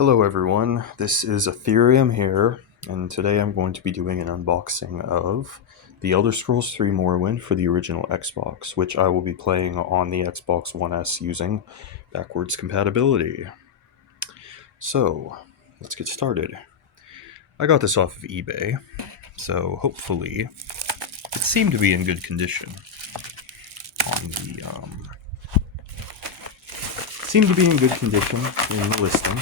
Hello everyone, this is Ethereum here, and today I'm going to be doing an unboxing of The Elder Scrolls 3 Morrowind for the original Xbox, which I will be playing on the Xbox One S using backwards compatibility. So, let's get started. I got this off of eBay, so hopefully it seemed to be in good condition on the, seemed to be in good condition in the listing.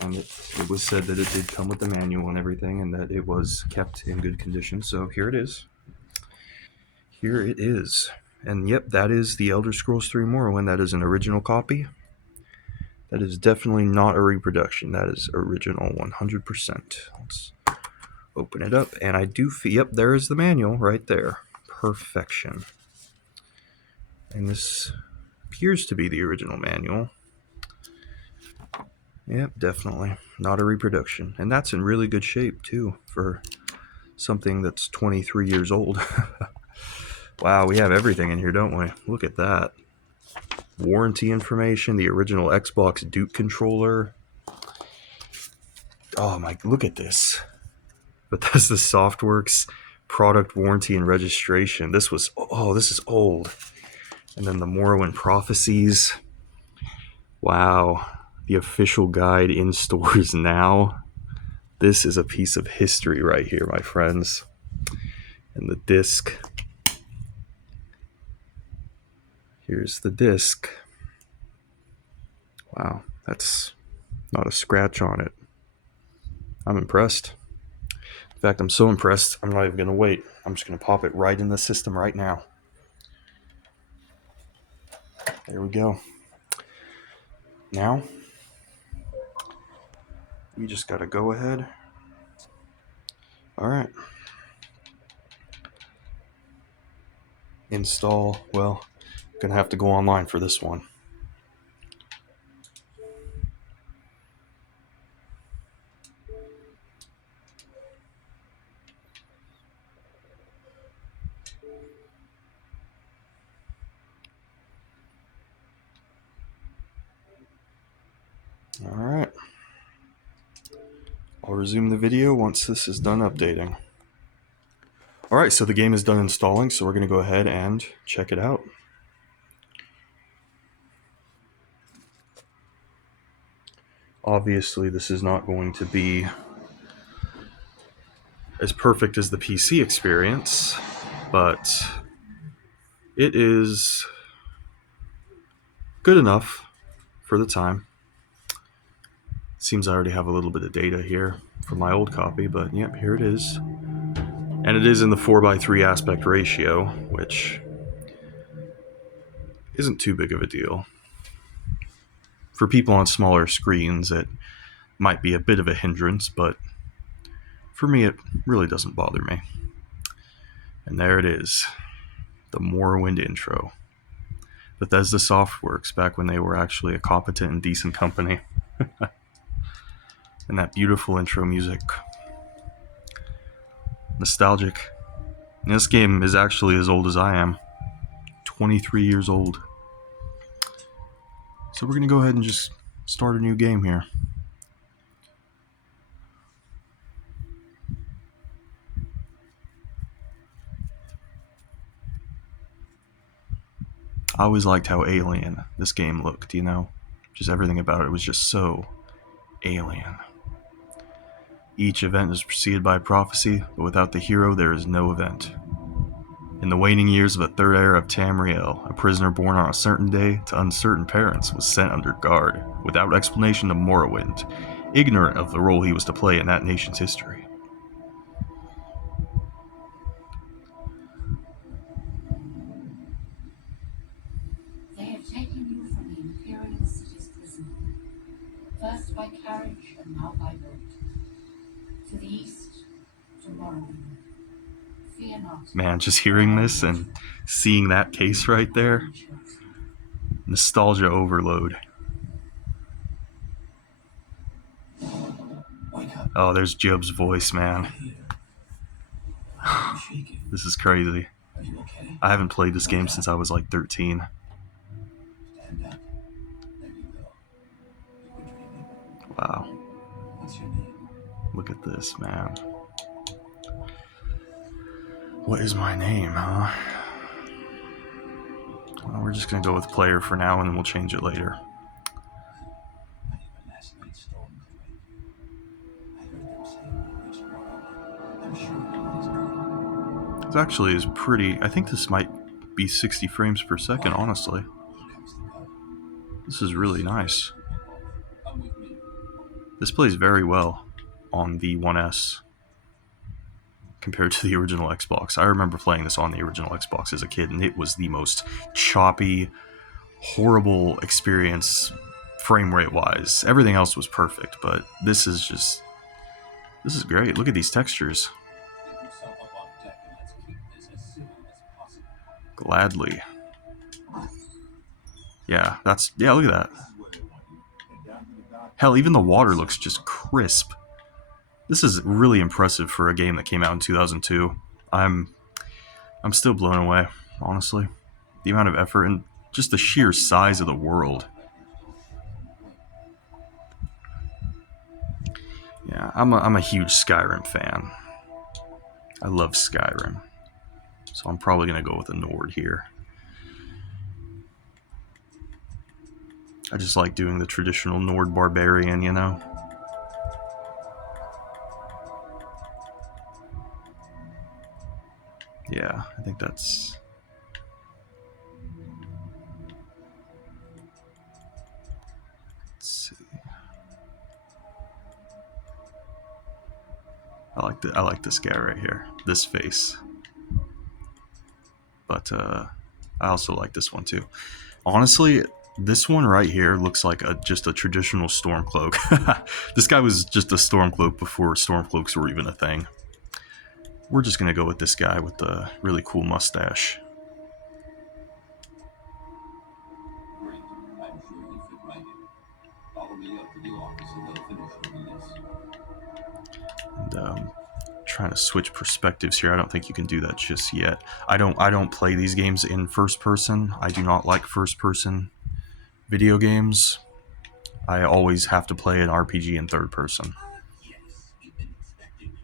And it was said that it did come with the manual and everything, and that it was kept in good condition. So here it is. Here it is. And yep, that is the Elder Scrolls 3 Morrowind. That is an original copy. That is definitely not a reproduction. That is original 100%. Let's open it up. And I do feel, yep, there is the manual right there. Perfection. And this appears to be the original manual. Yep, definitely. Not a reproduction. And that's in really good shape, too, for something that's 23 years old. Wow, we have everything in here, don't we? Look at that. Warranty information, the original Xbox Duke controller. Oh my, look at this. Bethesda Softworks product warranty and registration. This was, oh, this is old. And then the Morrowind prophecies. Wow. The official guide in stores now. This is a piece of history right here, my friends. And the disc. Here's the disc. Wow, that's not a scratch on it. I'm impressed. In fact, I'm so impressed, I'm not even going to wait. I'm just going to pop it right in the system right now. There we go. Now, we just got to go ahead. All right. Install. Well, going to have to go online for this one. All right. I'll resume the video once this is done updating. All right, so the game is done installing, so we're going to go ahead and check it out. Obviously, this is not going to be as perfect as the PC experience, but it is good enough for the time. Seems I already have a little bit of data here from my old copy, but yep, here it is. And it is in the 4:3 aspect ratio, which isn't too big of a deal. For people on smaller screens, it might be a bit of a hindrance, but for me, it really doesn't bother me. And there it is, the Morrowind intro. Bethesda Softworks, back when they were actually a competent and decent company. And that beautiful intro music. Nostalgic. And this game is actually as old as I am. 23 years old. So we're going to go ahead and just start a new game here. I always liked how alien this game looked, you know? Just everything about it was just so alien. Each event is preceded by prophecy, but without the hero there is no event. In the waning years of the third era of Tamriel, a prisoner born on a certain day to uncertain parents was sent under guard, without explanation to Morrowind, ignorant of the role he was to play in that nation's history. They have taken you from the Imperial City's prison, first by carriage and now by boat. To the east, to Morrowind. Fear not. Man, just hearing this and seeing that case right there, nostalgia overload. Oh, there's Job's voice, man. This is crazy. I haven't played this game since I was like 13. Wow. What's your name? Look at this, man. What is my name, huh? Well, we're just gonna go with player for now, and then we'll change it later. Not even last night's storm could wake you. I heard them say you reached Morrowind. I'm sure nobody's heard. This actually is pretty. I think this might be 60 frames per second, honestly. Here comes the call. This is really nice. Come with me. This plays very well on the 1S compared to the original Xbox. I remember playing this on the original Xbox as a kid, and it was the most choppy, horrible experience frame rate wise. Everything else was perfect, but this is great. Look at these textures. Get yourself up on deck and let's keep this as civil as possible. Gladly. Yeah, look at that. Hell, even the water looks just crisp. This is really impressive for a game that came out in 2002. I'm still blown away, honestly. The amount of effort and just the sheer size of the world. Yeah, I'm a huge Skyrim fan. I love Skyrim. So I'm probably going to go with a Nord here. I just like doing the traditional Nord barbarian, you know? Yeah, I think that's... Let's see. I like this guy right here. This face. But I also like this one too. Honestly, this one right here looks like just a traditional Stormcloak. This guy was just a Stormcloak before Stormcloaks were even a thing. We're just going to go with this guy with the really cool mustache. Great. I'm sure you fit right in. Follow me up to the office and they'll finish your release. And trying to switch perspectives here. I don't think you can do that just yet. I don't play these games in first person. I do not like first person video games. I always have to play an RPG in third person. Yes, we've been expecting you.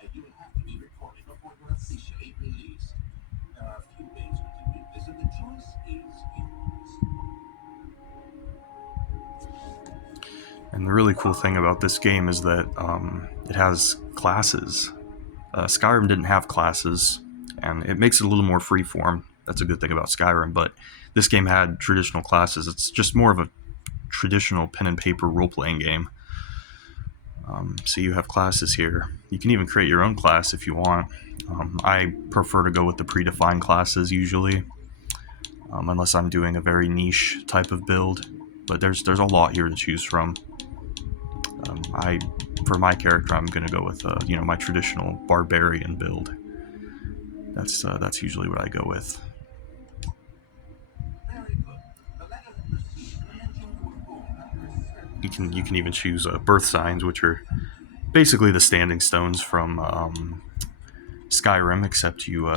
And you will have to be reported before your official release. There are a few ways we can revisit. The choice is yours. And the really cool thing about this game is that it has classes. Skyrim didn't have classes, and it makes it a little more freeform. That's a good thing about Skyrim, but this game had traditional classes. It's just more of a traditional pen and paper role-playing game. So you have classes here. You can even create your own class if you want. I prefer to go with the predefined classes usually, unless I'm doing a very niche type of build. But there's a lot here to choose from. For my character, I'm going to go with my traditional barbarian build. That's usually what I go with. You can even choose birth signs, which are basically the standing stones from Skyrim, except you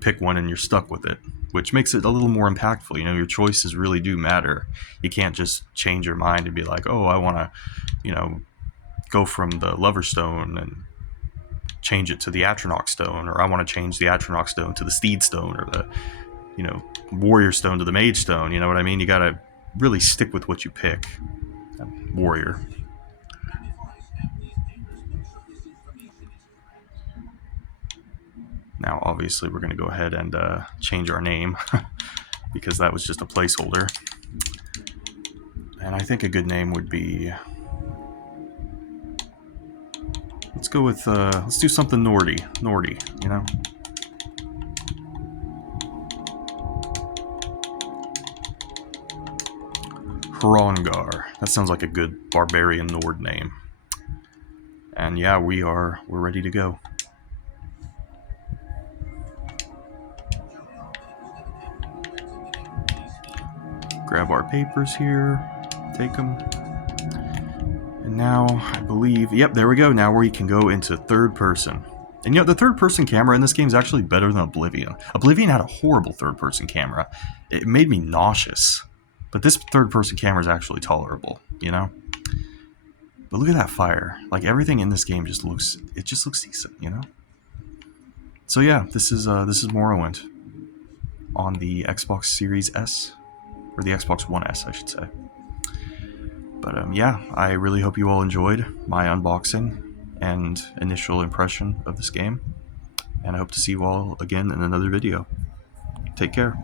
pick one and you're stuck with it, which makes it a little more impactful. You know, your choices really do matter. You can't just change your mind and be like, oh, I want to, go from the Lover Stone and change it to the Atronach Stone, or I want to change the Atronach Stone to the Steed Stone, or the, Warrior Stone to the Mage Stone. You know what I mean? You gotta really stick with what you pick. Warrior. Now, obviously, we're going to go ahead and change our name because that was just a placeholder. And I think a good name would be... Let's go with... let's do something Nordy, you know? Hrongar. That sounds like a good barbarian Nord name. And yeah, we're ready to go. Grab our papers here, take them. And now, I believe, yep, there we go. Now we can go into third person. And the third person camera in this game is actually better than Oblivion. Oblivion had a horrible third person camera. It made me nauseous. But this third person camera is actually tolerable, But look at that fire. Like, everything in this game just looks decent, you know? So yeah, this is Morrowind on the Xbox Series S, or the Xbox One S, I should say. But yeah, I really hope you all enjoyed my unboxing and initial impression of this game, and I hope to see you all again in another video. Take care.